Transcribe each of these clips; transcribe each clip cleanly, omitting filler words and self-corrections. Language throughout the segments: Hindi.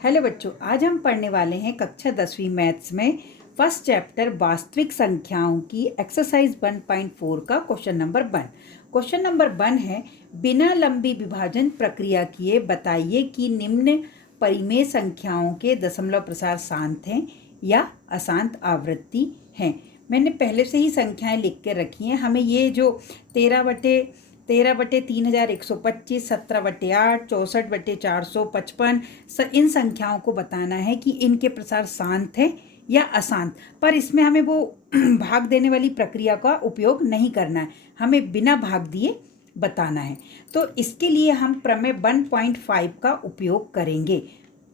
हेलो बच्चों, आज हम पढ़ने वाले हैं कक्षा 10वीं मैथ्स में फर्स्ट चैप्टर वास्तविक संख्याओं की एक्सरसाइज 1.4 का क्वेश्चन नंबर 1। क्वेश्चन नंबर 1 है, बिना लंबी विभाजन प्रक्रिया किए बताइए कि निम्न परिमेय संख्याओं के दशमलव प्रसार शांत हैं या अशांत आवृत्ति हैं। मैंने पहले से ही संख्याएं लिख के रखी हैं। हमें ये जो 13/3125, 17/8, 64/455 इन संख्याओं को बताना है कि इनके प्रसार शांत है या अशांत। पर इसमें हमें वो भाग देने वाली प्रक्रिया का उपयोग नहीं करना है, हमें बिना भाग दिए बताना है। तो इसके लिए हम प्रमेय 1.5 का उपयोग करेंगे।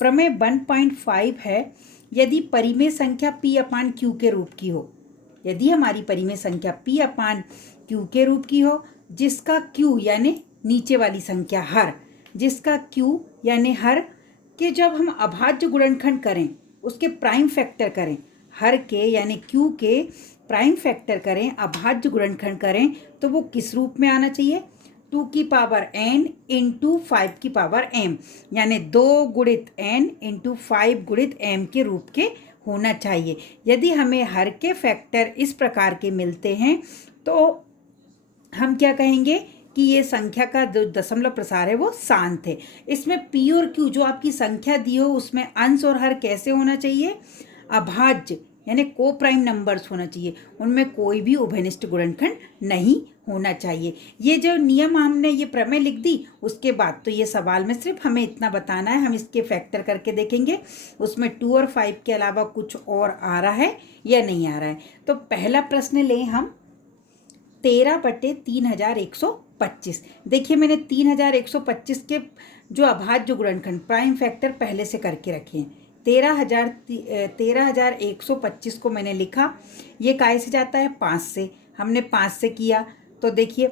प्रमेय 1.5 है, यदि परिमेय संख्या P/Q के रूप की हो, यदि हमारी परिमेय संख्या P/Q के रूप की हो, जिसका Q यानी नीचे वाली संख्या हर, जिसका Q यानी हर के जब हम अभाज्य गुणनखंड करें, उसके प्राइम फैक्टर करें, हर के यानी Q के प्राइम फैक्टर करें, अभाज्य गुणनखंड करें, तो वो किस रूप में आना चाहिए? 2 की पावर n इंटू 5 की पावर m, यानी 2 गुणित n इंटू 5 गुणित m के रूप के होना चाहिए। यदि हमें हर के फैक्टर इस प्रकार के मिलते हैं तो हम क्या कहेंगे कि ये संख्या का जो दशमलव प्रसार है वो शांत है। इसमें P और Q जो आपकी संख्या दी हो उसमें अंश और हर कैसे होना चाहिए? अभाज्य यानी को प्राइम नंबर्स होना चाहिए, उनमें कोई भी उभयनिष्ठ गुणनखंड नहीं होना चाहिए। ये जो नियम हमने ये प्रमेय लिख दी, उसके बाद तो ये सवाल में सिर्फ हमें इतना बताना है, हम इसके फैक्टर करके देखेंगे उसमें 2 और 5 के अलावा कुछ और आ रहा है या नहीं आ रहा है। तो पहला प्रश्न लें हम, 13/3125। देखिए मैंने 3125 के जो अभाज्य गुणनखंड प्राइम फैक्टर पहले से करके रखे हैं। 13,125 को मैंने लिखा, ये काय से जाता है? 5 से। हमने 5 से किया तो देखिए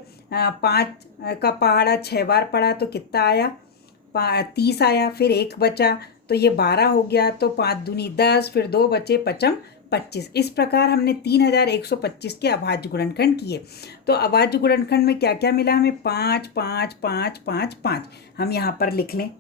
5 का पहाड़ा 6 बार पड़ा तो कितना आया? 30 आया। फिर 1 बचा तो ये 12 हो गया, तो 5 दूनी 10, फिर 2 बचे 5 25। इस प्रकार हमने 3125 के अभाज्य गुणनखंड किए। तो अभाज्य गुणनखंड में क्या क्या मिला हमें? 5 5 5 5 5। हम यहाँ पर लिख लें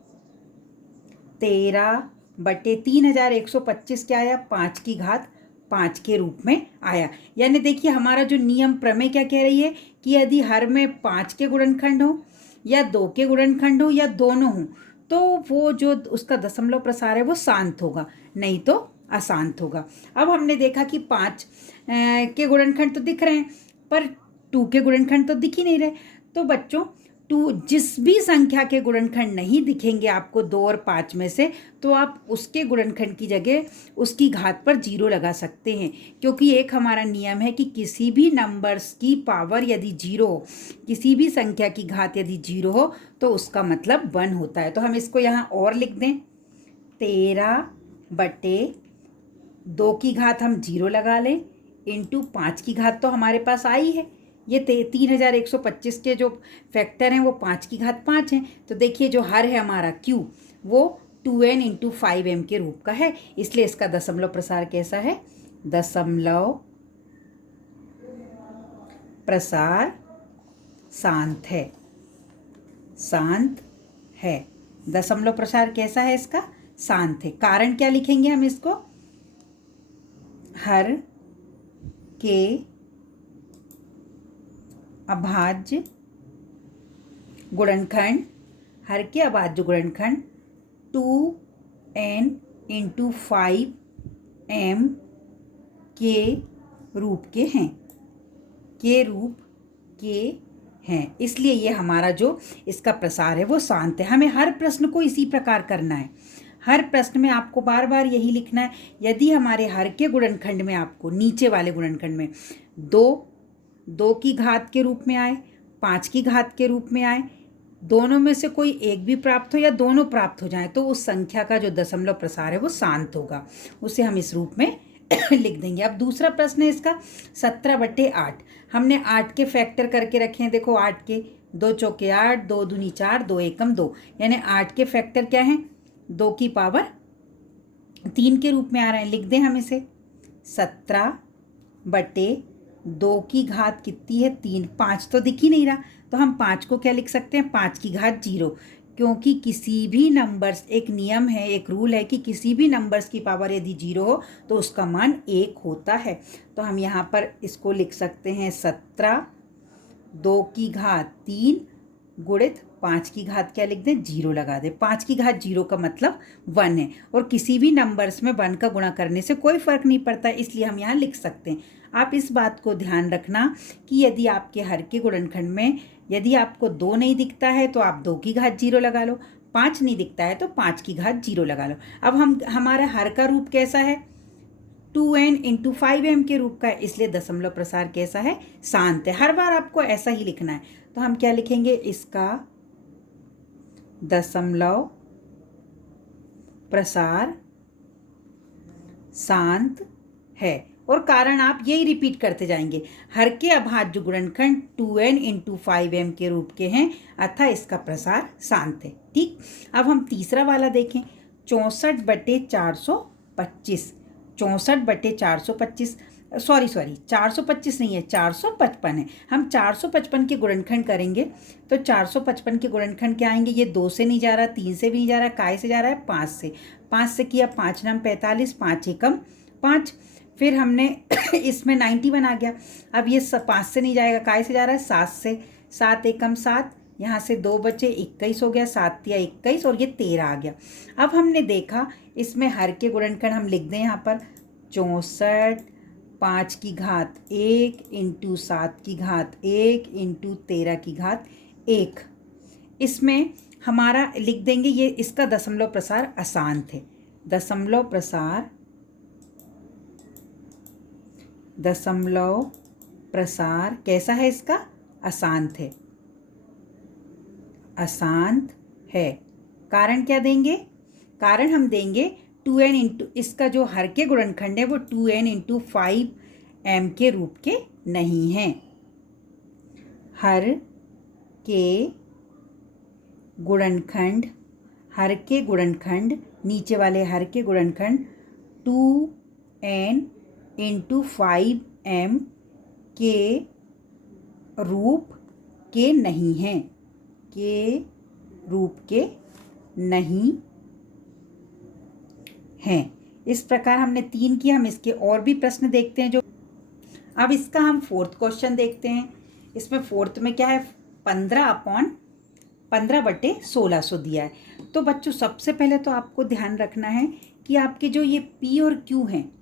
13/3125 क्या आया? 5 की घात 5 के रूप में आया। यानी देखिए हमारा जो नियम प्रमेय क्या कह रही है कि यदि हर में 5 के गुणनखंड हो या 2 के गुणनखंड हो या दोनों हो, तो वो जो उसका दशमलव प्रसार है वो शांत होगा, नहीं तो अशांत होगा। अब हमने देखा कि 5 के गुणनखंड तो दिख रहे हैं पर 2 के गुणनखंड तो दिख ही नहीं रहे। तो बच्चों 2 जिस भी संख्या के गुणनखंड नहीं दिखेंगे आपको 2 और 5 में से, तो आप उसके गुणनखंड की जगह उसकी घात पर 0 लगा सकते हैं, क्योंकि एक हमारा नियम है कि किसी भी नंबर्स की पावर यदि 0 हो, किसी भी संख्या की घात यदि 0 हो तो उसका मतलब 1 होता है। तो हम इसको यहाँ और लिख दें, 13/2 की घात हम 0 लगा लें इंटू 5 की घात तो हमारे पास आई है। ये 3125 के जो फैक्टर हैं वो 5 की घात 5 हैं। तो देखिए जो हर है हमारा Q वो 2n इंटू 5m के रूप का है, इसलिए इसका दशमलव प्रसार कैसा है? दशमलव प्रसार शांत है, शांत है। दशमलव प्रसार कैसा है इसका? शांत है। कारण क्या लिखेंगे हम इसको? हर के अभाज्य गुणनखंड, हर के अभाज्य गुणनखंड 2n इंटू 5m के रूप के हैं, के रूप के हैं। इसलिए ये हमारा जो इसका प्रसार है वो शांत है। हमें हर प्रश्न को इसी प्रकार करना है। हर प्रश्न में आपको बार बार यही लिखना है, यदि हमारे हर के गुणनखंड में आपको नीचे वाले गुणनखंड में 2 की घात के रूप में आए, 5 की घात के रूप में आए, दोनों में से कोई एक भी प्राप्त हो या दोनों प्राप्त हो जाए, तो उस संख्या का जो दशमलव प्रसार है वो शांत होगा। उसे हम इस रूप में लिख देंगे। अब दूसरा प्रश्न है इसका 17/8। हमने 8 के फैक्टर करके रखे हैं। देखो 8 के 2 चौके 8, 2 दूनी 4, 2 एकम 2, यानी 8 के फैक्टर क्या हैं? 2 की पावर 3 के रूप में आ रहे हैं। लिख दें हम इसे 17/2 की घात कितनी है? 3। 5 तो दिख ही नहीं रहा, तो हम 5 को क्या लिख सकते हैं? 5 की घात 0, क्योंकि किसी भी नंबर्स, एक नियम है, एक रूल है कि किसी भी नंबर्स की पावर यदि 0 हो तो उसका मान 1 होता है। तो हम यहाँ पर इसको लिख सकते हैं 17 2 की घात 3 गुणित 5 की घात क्या लिख दें, 0 लगा दें। 5 की घात 0 का मतलब 1 है और किसी भी नंबर्स में 1 का गुणा करने से कोई फ़र्क नहीं पड़ता, इसलिए हम यहाँ लिख सकते हैं। आप इस बात को ध्यान रखना कि यदि आपके हर के गुणनखंड में यदि आपको 2 नहीं दिखता है तो आप 2 की घात 0 लगा लो, 5 नहीं दिखता है तो 5 की घात 0 लगा लो। अब हमारा हर का रूप कैसा है, 2n इंटू 5m के रूप का है, इसलिए दशमलव प्रसार कैसा है, शांत है। हर बार आपको ऐसा ही लिखना है। तो हम क्या लिखेंगे, इसका दशमलव प्रसार शांत है। और कारण आप यही रिपीट करते जाएंगे, हर के अभाज्य गुणनखंड 2n इंटू 5m के रूप के हैं अतः इसका प्रसार शांत है। ठीक, अब हम तीसरा वाला देखें, 64/425। 64/425 सॉरी 425 नहीं है, 455 है। हम 455 के गुणनखंड करेंगे तो 455 के गुणनखंड क्या आएंगे, ये 2 से नहीं जा रहा, 3 से भी नहीं जा रहा, काय से जा रहा है, 5 से। 5 से किया, 5 9 45, 5 एकम 5। फिर हमने इसमें 91 आ गया। अब ये 5 से नहीं जाएगा, काय से जा रहा है, 7 से। 7 एकम 7, यहाँ से 2 बचे, 21 हो गया, 7 या 21 और ये 13 आ गया। अब हमने देखा इसमें हर के गुणनखंड हम लिख दें यहाँ पर 64 5 की घात 1 इंटू 7 की घात 1 इंटू 13 की घात 1। इसमें हमारा लिख देंगे, ये इसका दशमलव प्रसार अशांत है। दशमलव प्रसार कैसा है इसका, अशांत है, अशांत है। कारण क्या देंगे, कारण हम देंगे 2n इंटू, इसका जो हर के गुणनखंड है वो 2n इंटू 5m के रूप के नहीं हैं। हर के गुणनखंड, हर के गुणनखंड, नीचे वाले हर के गुणनखंड 2n इंटू 5m के रूप के नहीं हैं, के रूप के नहीं हैं। इस प्रकार हमने 3 किया। हम इसके और भी प्रश्न देखते हैं जो, अब इसका हम 4th क्वेश्चन देखते हैं। इसमें 4th में क्या है, 15/1600 दिया है। तो बच्चों सबसे पहले तो आपको ध्यान रखना है कि आपके जो ये P और Q हैं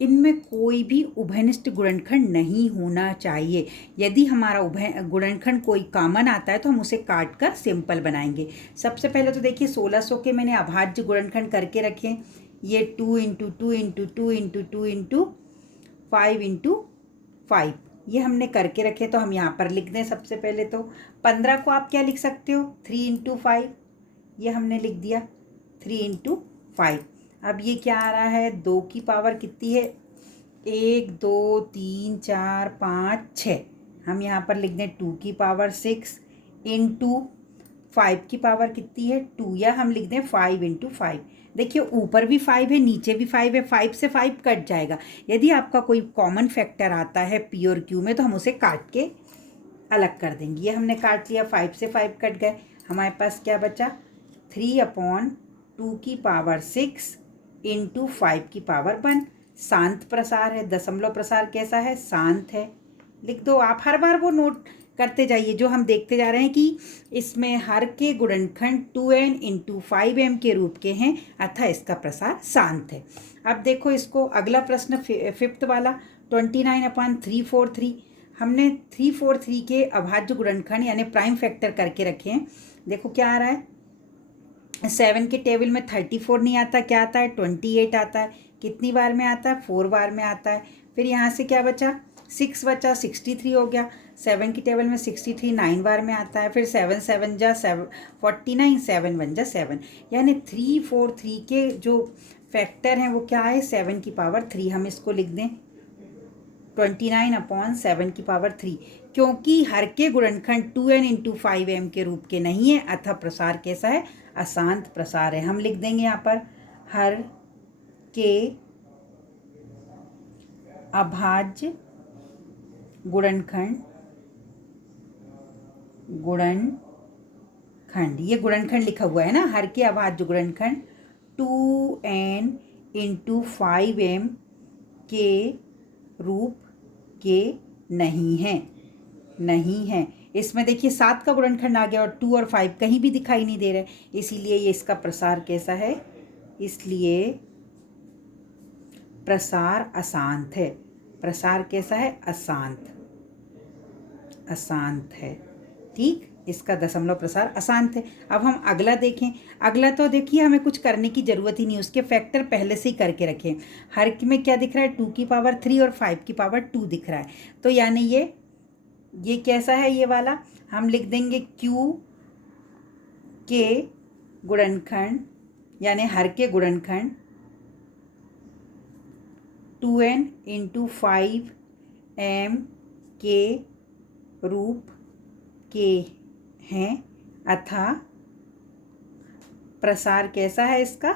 इनमें कोई भी उभयनिष्ठ गुणनखंड नहीं होना चाहिए। यदि हमारा गुणनखंड कोई कॉमन आता है तो हम उसे काट कर सिंपल बनाएंगे। सबसे पहले तो देखिए 1600 के मैंने अभाज्य गुणनखंड करके रखे, ये 2 into 2 into 2 into 2 into 5 into 5 ये हमने करके रखे। तो हम यहाँ पर लिख दें सबसे पहले तो 15 को आप क्या लिख सकते हो, 3 इंटू 5, ये हमने लिख दिया 3 इंटू 5। अब ये क्या आ रहा है, 2 की पावर कितनी है, 1 2 3 4 5 6। हम यहाँ पर लिख दें 2 की पावर 6 इंटू 5 की पावर कितनी है 2, या हम लिख दें 5 इंटू 5। देखिए ऊपर भी 5 है, नीचे भी 5 है, 5 से 5 कट जाएगा। यदि आपका कोई कॉमन फैक्टर आता है P और Q में तो हम उसे काट के अलग कर देंगे। ये हमने काट लिया, 5 से 5 कट गए, हमारे पास क्या बचा, 3/2 की पावर 6 इंटू 5 की पावर 1। शांत प्रसार है, दशमलव प्रसार कैसा है, शांत है। लिख दो आप, हर बार वो नोट करते जाइए जो हम देखते जा रहे हैं कि इसमें हर के गुणनखंड 2n इंटू 5m के रूप के हैं अतः इसका प्रसार शांत है। अब देखो इसको अगला प्रश्न 5th वाला 29/343। हमने 343 के अभाज्य गुणनखंड यानी प्राइम फैक्टर करके रखे हैं। देखो क्या आ रहा है, 7 के टेबल में 34 नहीं आता, क्या आता है 28 आता है। कितनी बार में आता है, 4 बार में आता है। फिर यहाँ से क्या बचा, 6 बचा, 63 हो गया। 7 की टेबल में 63 9 बार में आता है। फिर 7 7 जा 49, 7 1 जा 7, यानी 343 के जो फैक्टर हैं वो क्या है, 7 की पावर 3। हम इसको लिख दें 29/7 की पावर 3, क्योंकि हर के गुणनखंड 2n इंटू 5m के रूप के नहीं है अतः प्रसार कैसा है, अशांत प्रसार है। हम लिख देंगे यहाँ पर हर के अभाज्य गुणनखंड खंड, ये गुणनखंड लिखा हुआ है ना, हर के अभाज्य गुणनखंड 2n इंटू 5m के रूप के नहीं है। इसमें देखिए 7 का गुणनखंड आ गया और 2 और 5 कहीं भी दिखाई नहीं दे रहे, इसीलिए ये इसका प्रसार कैसा है, इसलिए प्रसार अशांत है। प्रसार कैसा है, अशांत है। ठीक, इसका दशमलव प्रसार अशांत है। अब हम अगला देखें। अगला तो देखिए हमें कुछ करने की ज़रूरत ही नहीं, उसके फैक्टर पहले से ही करके रखें। हर में क्या दिख रहा है, 2 की पावर 3 और 5 की पावर 2 दिख रहा है। तो यानी ये कैसा है, ये वाला हम लिख देंगे Q के गुणनखंड, यानी हर के गुणनखंड 2n इंटू 5m के रूप के हैं, अतः प्रसार कैसा है इसका,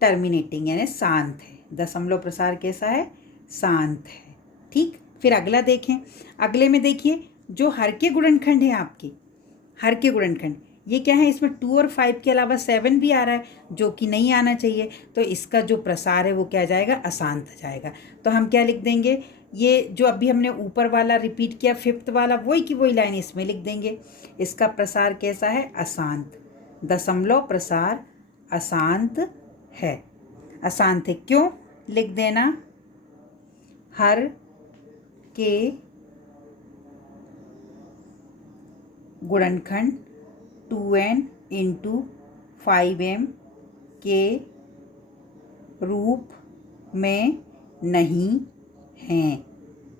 टर्मिनेटिंग यानी शांत है। दशमलव प्रसार कैसा है, शांत है। ठीक, फिर अगला देखें। अगले में देखिए जो हर के गुणनखंड है आपके, हर के गुणनखंड ये क्या है, इसमें 2 और 5 के अलावा 7 भी आ रहा है, जो कि नहीं आना चाहिए। तो इसका जो प्रसार है वो क्या जाएगा, अशांत जाएगा। तो हम क्या लिख देंगे, ये जो अभी हमने ऊपर वाला रिपीट किया 5th वाला, वही की वही लाइन इसमें लिख देंगे। इसका प्रसार कैसा है, अशांत। दशमलव प्रसार अशांत है। अशांत है क्यों, लिख देना, हर के गुणनखंड 2n इंटू 5m के रूप में नहीं हैं।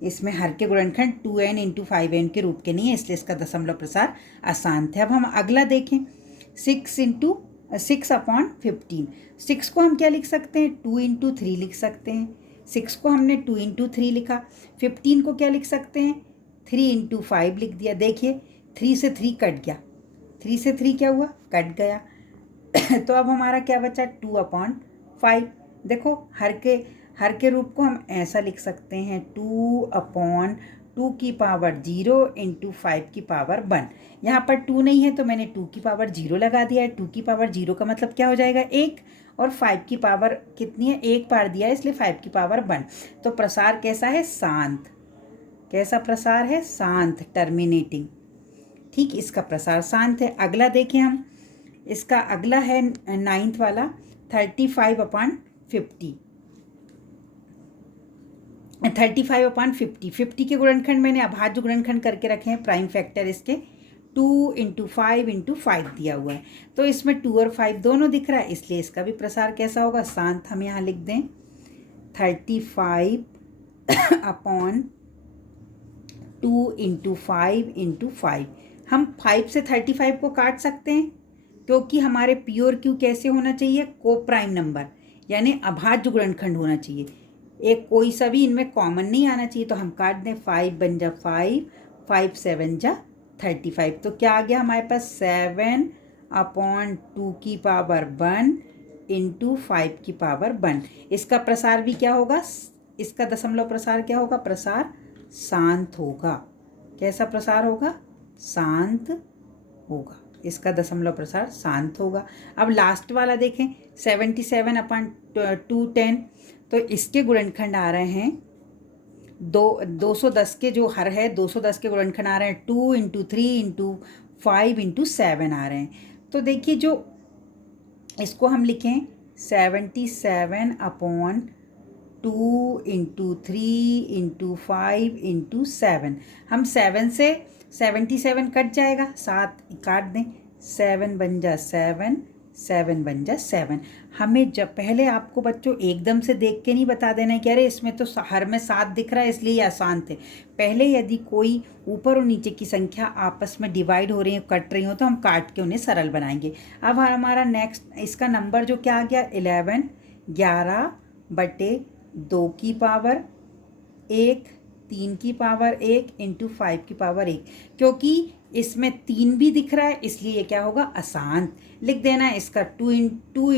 इसमें हर के गुणनखंड 2n इंटू 5m के रूप के नहीं है, इसलिए इसका दशमलव प्रसार अशांत है। अब हम अगला देखें, 6/15। 6 को हम क्या लिख सकते हैं, 2 इंटू 3 लिख सकते हैं। 6 को हमने 2 इंटू 3 लिखा। 15 को क्या लिख सकते हैं, 3 इंटू 5 लिख दिया। देखिए 3 से 3 कट गया, 3 से 3 क्या हुआ, कट गया। तो अब हमारा क्या बचा, 2/5। देखो हर के रूप को हम ऐसा लिख सकते हैं, 2/2 की पावर 0 इंटू 5 की पावर 1। यहाँ पर 2 नहीं है तो मैंने 2 की पावर 0 लगा दिया है। 2 की पावर 0 का मतलब क्या हो जाएगा, 1, और 5 की पावर कितनी है, 1 बार दिया है, इसलिए 5 की पावर 1। तो प्रसार कैसा है, शांत। कैसा प्रसार है, शांत, टर्मिनेटिंग। ठीक, इसका प्रसार शांत है। अगला देखें हम, इसका अगला है 9th वाला, 35/50। 35/50, 50 के गुणनखंड मैंने अभाज्य गुणनखंड करके रखे हैं, प्राइम फैक्टर इसके 2 इंटू 5 इंटू 5 दिया हुआ है। तो इसमें 2 और 5 दोनों दिख रहा है, इसलिए इसका भी प्रसार कैसा होगा, शांत। हम यहाँ लिख दें 35/2 इंटू 5 इंटू 5। हम 5 से 35 को काट सकते हैं, क्योंकि हमारे पी और क्यू कैसे होना चाहिए, को प्राइम नंबर, यानी अभाज्य गुणनखंड होना चाहिए। एक कोई सा भी इनमें कॉमन नहीं आना चाहिए। तो हम काट दें, 5 बन जा 5, 5 7 जा 35। तो क्या आ गया हमारे पास, 7/2 की पावर 1 इंटू 5 की पावर 1। इसका प्रसार भी क्या होगा, इसका दशमलव प्रसार क्या होगा, प्रसार शांत होगा। कैसा प्रसार होगा, शांत होगा। इसका दशमलव प्रसार शांत होगा। अब लास्ट वाला देखें, 77/210। तो इसके गुणनखंड आ रहे हैं 210 के जो हर है, 210 के गुणनखंड आ रहे हैं 2 इंटू 3 इंटू 5 इंटू 7 आ रहे हैं। तो देखिए जो इसको हम लिखें 77/2 इंटू 3 इंटू 5 इंटू 7। हम 7 से 77 कट जाएगा, 7 काट दें, 7 बन जा 7, 7 बन जा 7। हमें जब पहले आपको बच्चों एकदम से देख के नहीं बता देना है कि अरे इसमें तो हर में 7 दिख रहा है इसलिए ये अशांत है। पहले यदि कोई ऊपर और नीचे की संख्या आपस में डिवाइड हो रही है, कट रही हो, तो हम काट के उन्हें सरल बनाएंगे। अब हमारा नेक्स्ट इसका नंबर जो क्या आ गया, 11, 11/2 की पावर 1, 3 की पावर 1 इंटू 5 की पावर 1। क्योंकि इसमें 3 भी दिख रहा है, इसलिए ये क्या होगा, अशांत। लिख देना है इसका 2 इंटू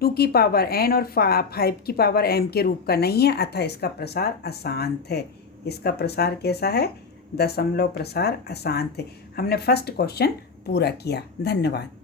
2 की पावर n और 5 की पावर m के रूप का नहीं है, अतः इसका प्रसार अशांत है। इसका प्रसार कैसा है, दशमलव प्रसार अशांत है। हमने फर्स्ट क्वेश्चन पूरा किया। धन्यवाद।